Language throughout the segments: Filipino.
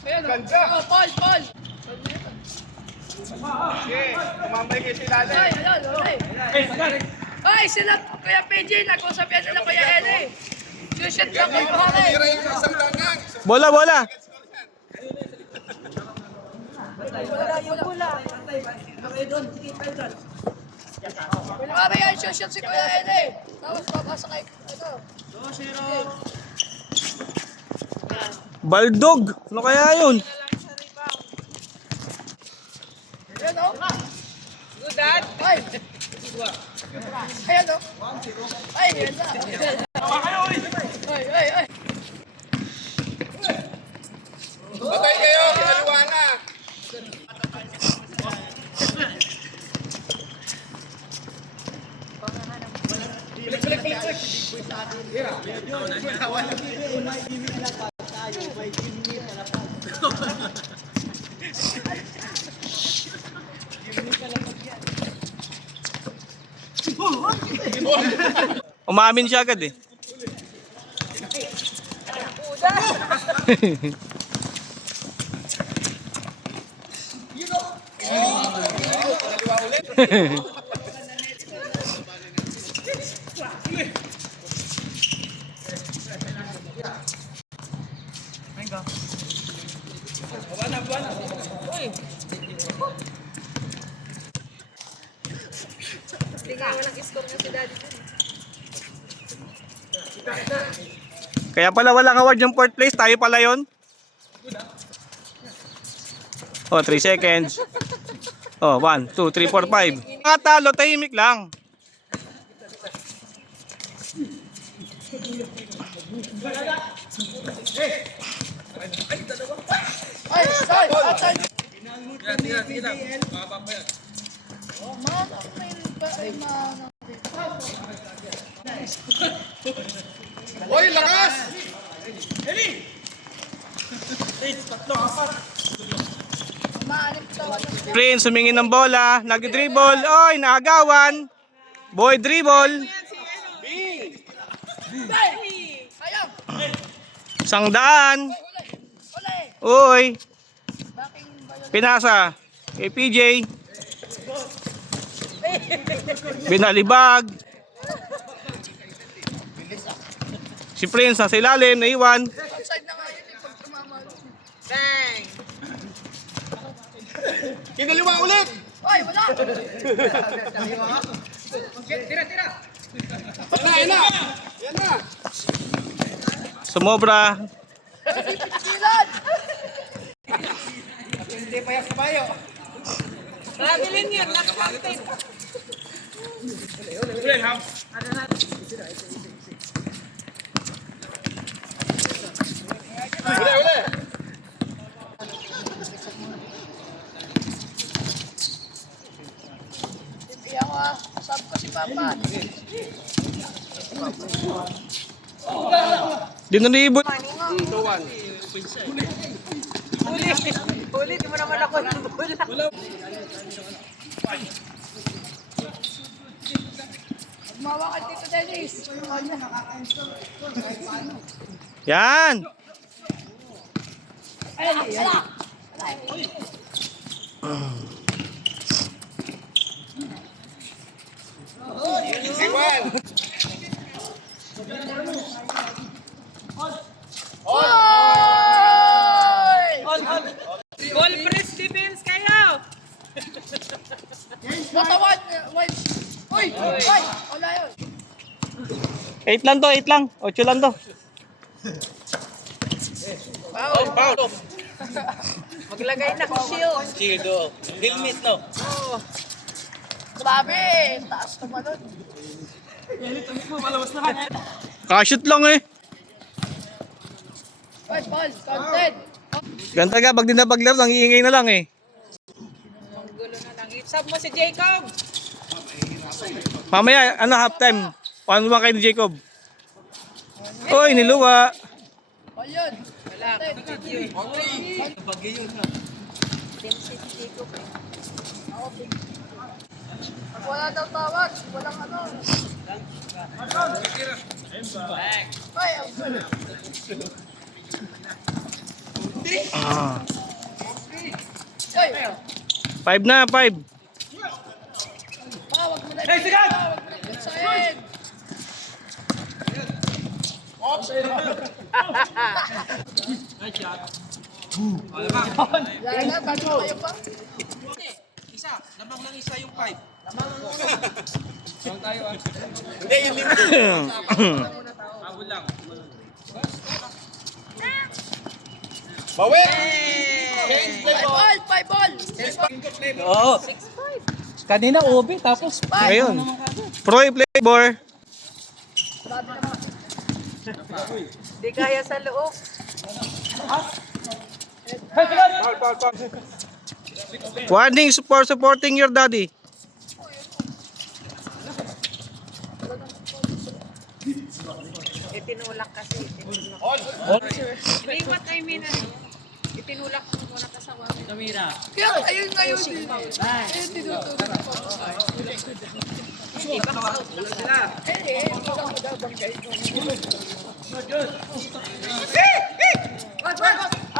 Ayan, ganda. Paul. Okay, umambay kayo sila din. Ay, sila, Kuya PJ, nag-usap yan sila Kuya Ele. Shoot lang kayo, hali. Bola. Pare yan, shoot si Kuya Ele. Tapos papasa kay, Baldog. Ano kaya yun? Ayan o. Good dad. Ay. Ayan o. Ay, ayan na. Ay. Patay kayo, kinaliwa na. Umamin siya agad eh. Kaya pala walang award yung fourth place, tayo pala yun. Oh, 3 seconds. Oh, 1, 2, 3, 4, 5. Mga talo, tahimik lang. Ay, say. Tira. Mababa pa yan. Hoy, lakas! Prince, sumingin ng bola, nag-dribble. Oy, naagawan. Boy, dribble. Sayang. 100. Uli. Uy, Baking bayo. pinasa. Kay PJ. Binalibag. Si Prince nasa ilalim, naiwan. Outside na nga yun eh, pag tumama. Kinaliwa ulit! Ay, wala. Yan na! Sumobra. Pipigilan. Hindi pa yung kabayo. Rabilin yun, last content. Uli! Iyan ko ah, sab ko si Papa. Dinunibot. 2-1. Huli, di mo naman ako yung bola. Mawakan dito, Dennis. Yan. Easy one! Goal press defense kayo! Natawan! Uy! Uy! Wala yun! 8 lang to, 8 lang. 8 lang to. Foul! Maglagay na ng shield! Shield, oh. Helmet, no? Grabe! Taas naman nun! Kashoot lang eh. Uy, Paul! Content! Ganda ka, pag di na paglaro, nangiingay na lang eh. Gulo na lang. Sub mo si Jacob! Mamaya, ano, halftime. Paano naman kayo ni Jacob? Oy, niluwa. Paul yun! Wala! Bagay yun, ha? Pag wala daw tawag, walang ano. Ay, ang gulo. Oy, 5 na, 5. wag mo na. Hey, sige! Wag mo na pinsahin. Lala, bago kayo pa. Isa. Lamang lang isa yung 5. Hindi, yung lima. Abol lang. Bawi! Five ball. Oo. Kanina OB tapos Ngayon. Pro flavor. Di kaya sa loob. Warning for supporting your daddy. Itinulak kasi. What I mean, itinulak mo muna kasawa. Kamira. Kaya ayun ngayon din. Ayun tinutulak ko.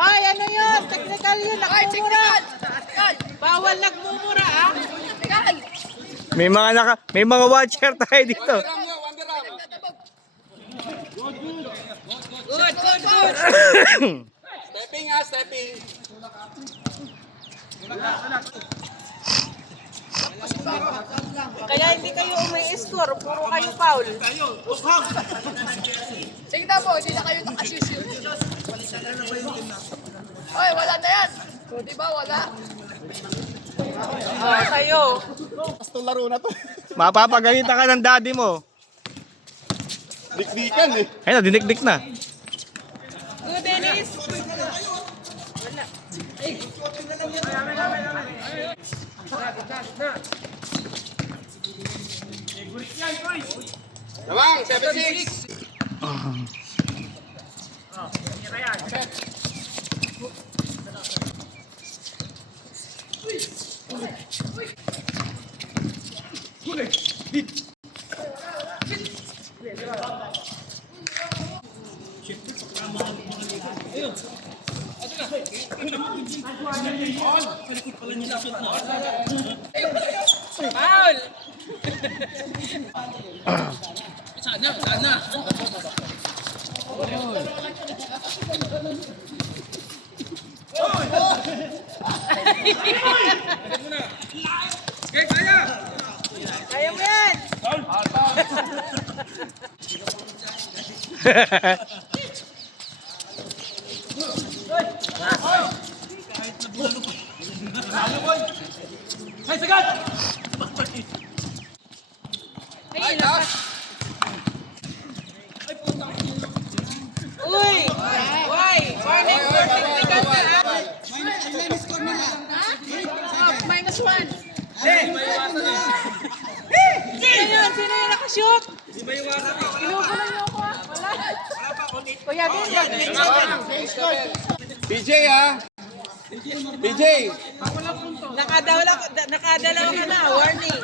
Ay, ano yun? Technical yun. Ay, Nagmumura. technical! Bawal nagmumura, ah. Technical! May mga watcher tayo dito. Ram nyo, Wonder Ram. Good, good, good! Stepping ha, stepping. Kaya hindi kayo umi-score. Puro kayo foul. Tingnan mo, hindi na kayo nakasishoot. Oy, wala na yan. O, di ba wala? Oh, kayo. Basta laro na to. Mapapagalitan ka ng daddy mo. Dikdikan eh. Ayun na, dinikdik na. Good, Dennis. Lamang, 7-6. Foul. Kaya mo yan. Ay, nakas. Uy! Why? Warning for technical na. Minus one. Sino yung nakashoot? Kinukulan niyo ako, ah. Wala. Kuya din, PJ ha. PJ. nakadalawa ka na. Warning.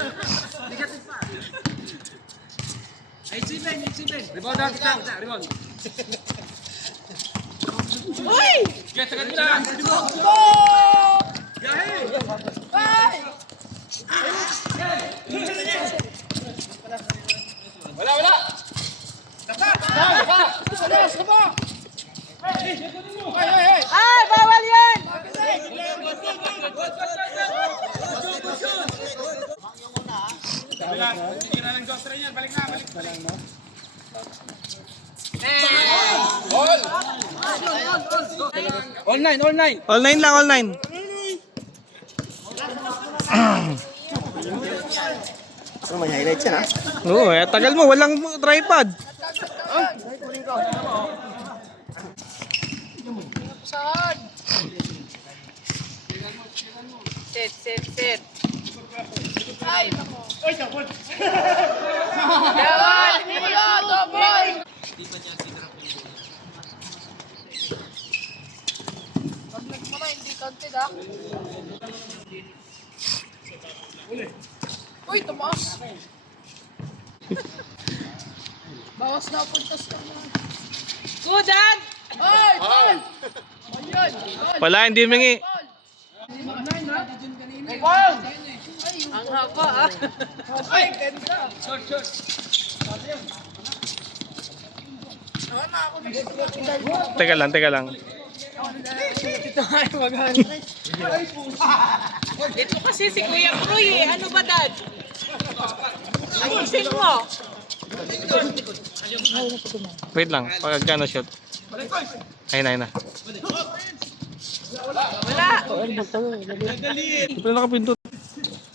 Uy! Ay! Wala, wala. Ah, bawal yan! All. All 9, all 9. All 9 lang, all 9. May highlights yan ha. Oo, tagal mo, walang tripod. Saan? Sit. Ay, nako. Yan! Wala, double! Pag nagmama, hindi counted ah. Uy, tumaas. Bawas na puntas ka na. Good, Dad! Ay! Wala, hindi humingi. Ang haba ah. Teka lang, teka lang. Ito kasi si Kuya Kruy eh. Ano ba, Dad? Ayusin mo. Wait lang, pagkano shoot. Ayun na, ayun na. Wala. Hindi pala nakapindot.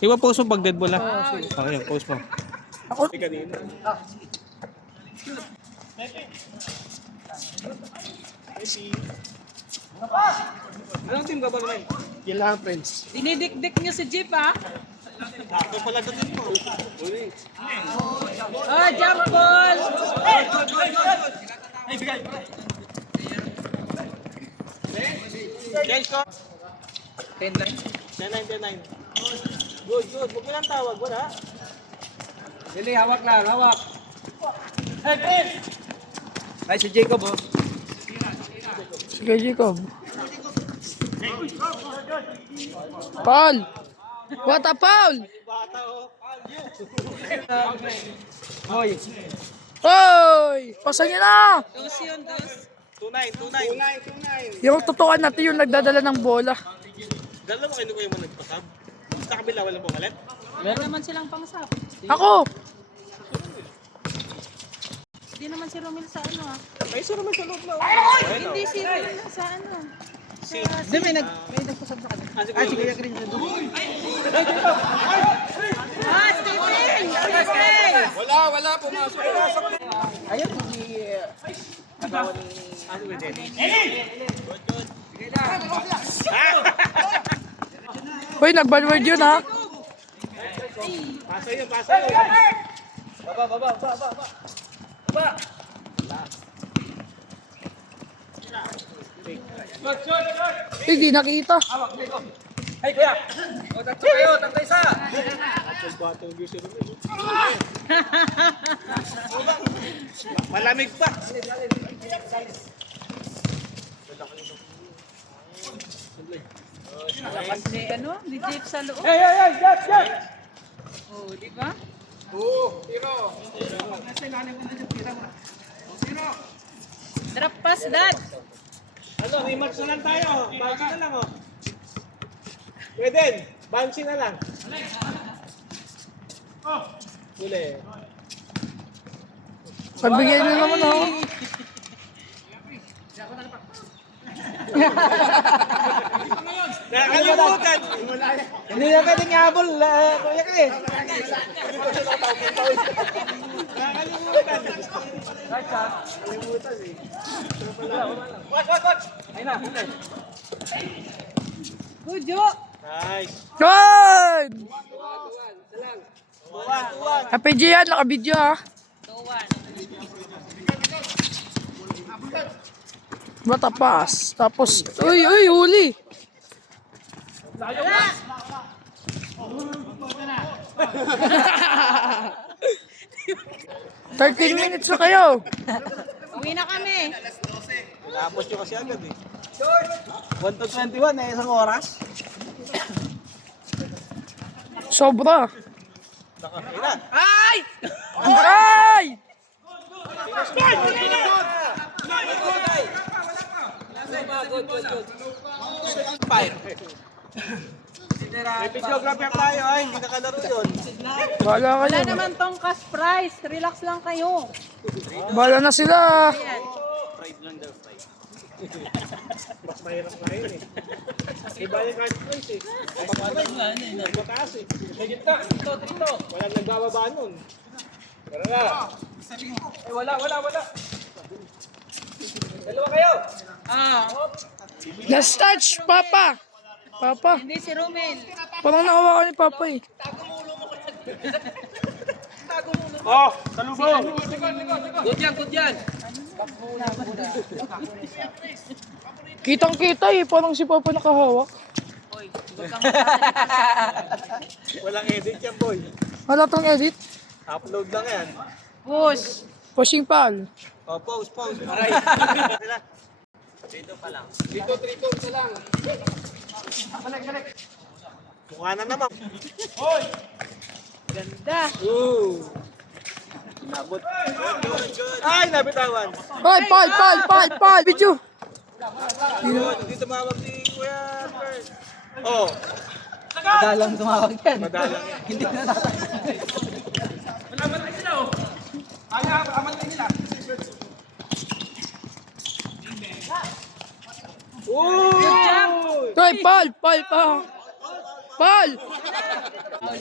Iwa post mo pag dead ball ha. Okay, post mo. Anong team ka ba naman? Kailangan, friends. Dinidikdik niyo si Jeep ah. Oh, jump ball. Change ko. 10-9. 10-9. Good. Huwag mo lang tawag. Wala. Dili, hawak lang. Hawak. Ay, si Jacob oh. Sige, Jacob. Paul! What a foul! Hoy. Hoy! Pasa niya na! Dos yun, dos. 2-9. Yung tutukan natin yung nagdadala ng bola. Dala mo kayo kayo mo nagpasab. Sa kabila walang pumalit. Meron naman silang pangsap. Ako! Hindi naman si Romel sa ano ah. May sino naman sa loob na. Hindi si Romel sa ano. Hindi, may nagpasab sa kanya. Ah, si Kuya Green. Ah, Steven! Steven! Wala, pumasok. Ayun, si... Hoy, nag-banward yun ha. Pasa yun. Baba. Hindi nakita. Ay, Kuya. O, tatlo kayo. Tatlo isa. Malamig pa. Ni ano? Ni Jeep sa loob. Hey, Jeff. Oh, di ba? Drop pass, Dad. Ano, rematch na lang tayo. Bouncy na lang oh. Pwede, bouncy na lang. Huli. Pagbigay na naman ha. Nakalimutan. Hindi na pwedeng habol, Kuya Chris. Ayun na, huli. Kujo! Nice. Good! Tuwan. Happy G yan, naka-video ha. 2-1. Bata pass. Tapos, uy, huli. 13 minutes na kayo. Uwi na kami. Tapos nyo kasi agad eh. 1 to 21 eh, isang oras. Sobra. Nakakailan. Ay! May videographer tayo ay, hindi nakalaro yun. Bahala Wala kayo. naman tong cash prize. Relax lang kayo. Bahala na sila. Ayan. Mas mahirap na yun eh. Iba yung card price eh. Mataas eh. Sa gitna. Dito. Walang nagbababa nun. Pero na. Eh, wala. Dalawa kayo. Ah, Last touch, Papa. Papa. hindi si Romel. Parang nakawakan ni Papa eh. Oh, salubong. Good yan. Kitang kita eh. Parang si Papa nakahawak. Hoy, huwag kang magsasalita. Walang edit yan boy. Wala tong edit. Upload lang yan. Push. Pushing pal. Oh, pause. Aray. Dito, 3-2 na lang. Mukha na naman. Ganda. Nabot. Ay, nabitawan. Paul, video. Hindi tumawag ni Kuya Albert. Oh. Madalang tumawag yan. Madalang yan. Hindi na tatawag. Hoy, Paul. Paul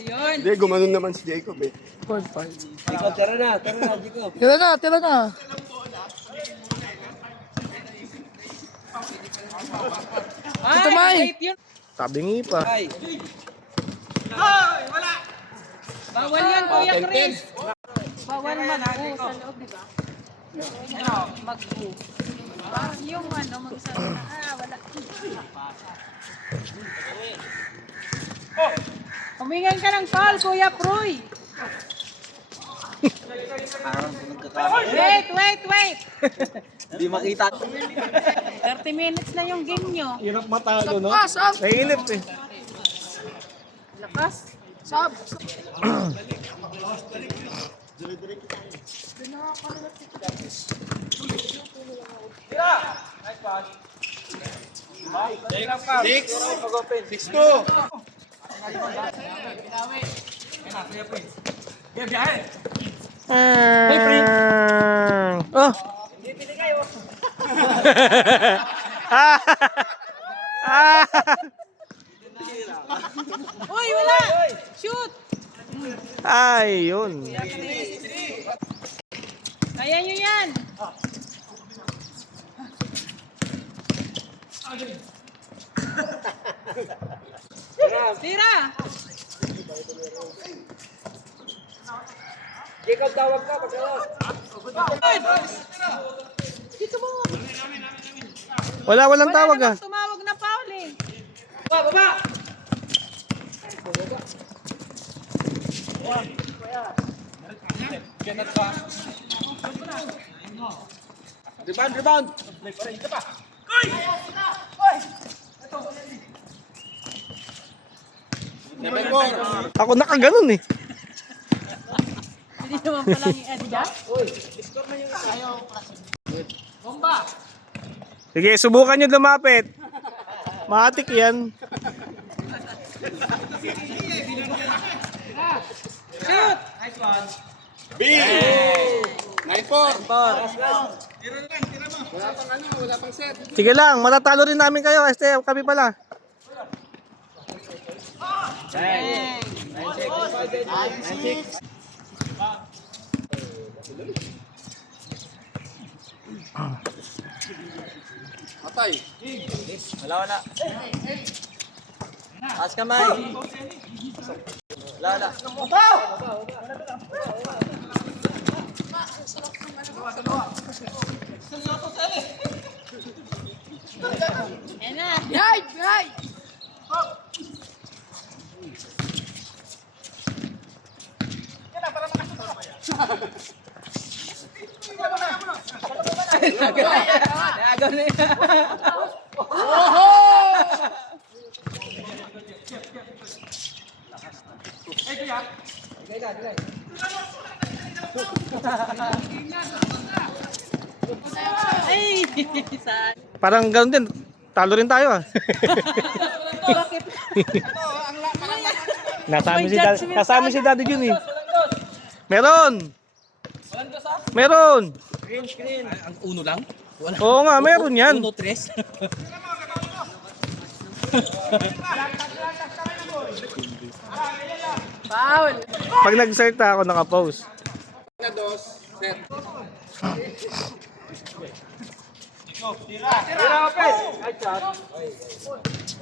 yun. Hindi, gumanon naman si Jacob eh. Jacob, tara na, Jacob. Tira na. Ito, May. Late yun. Tabingi pa. Ay. Bawal yan, Kuya Chris. Bawal mag-u sa loob, di ba? Mag-u. Yung magsalita. Wala. Humingan ka ng foul, Kuya Proy. Wait. Hindi makita. 30 minutes na yung game nyo. Hirap matalo, no? Sab. Nahihilip eh. Lakas. Sab. Six. 6-2. Oh. Uy, wala! Shoot! Ay, yun. Kaya nyo yan! Tira! Jacob, tawag ka. Dito mo! Walang tawag ah. Tumawag na foul eh. Baba! Rebound! Ako nakaganon eh. Hindi naman pala ni Edgar. Sige, subukan nyo lumapit. Matik yan. Shoot! B. 9-4. Sige lang, matatalo rin namin kayo. Kami pala. Atay. Wala. Taas kamay. Wala. Yan na. Yay! Nagaw na yan. Ay! Saan? Parang ganoon din. Talo rin tayo ah. Bakit? Nasama si Daddy Jun eh. Meron. Screen. Ang uno lang? Wala. Oo nga, meron yan. Uno, tres? Foul! Pag nag-start ako, naka-pause. Tira, open. Ay, shot.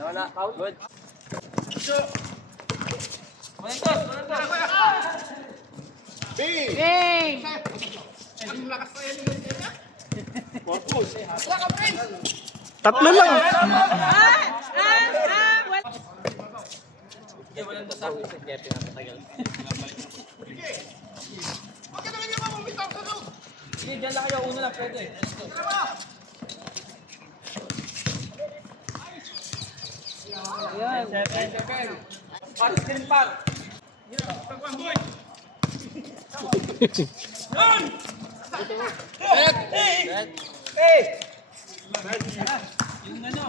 Wala. Good. Game! Tatlo lang. Wala. Yan. Par, screen par.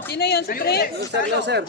Sino yun? Si Chris? Sir, sir.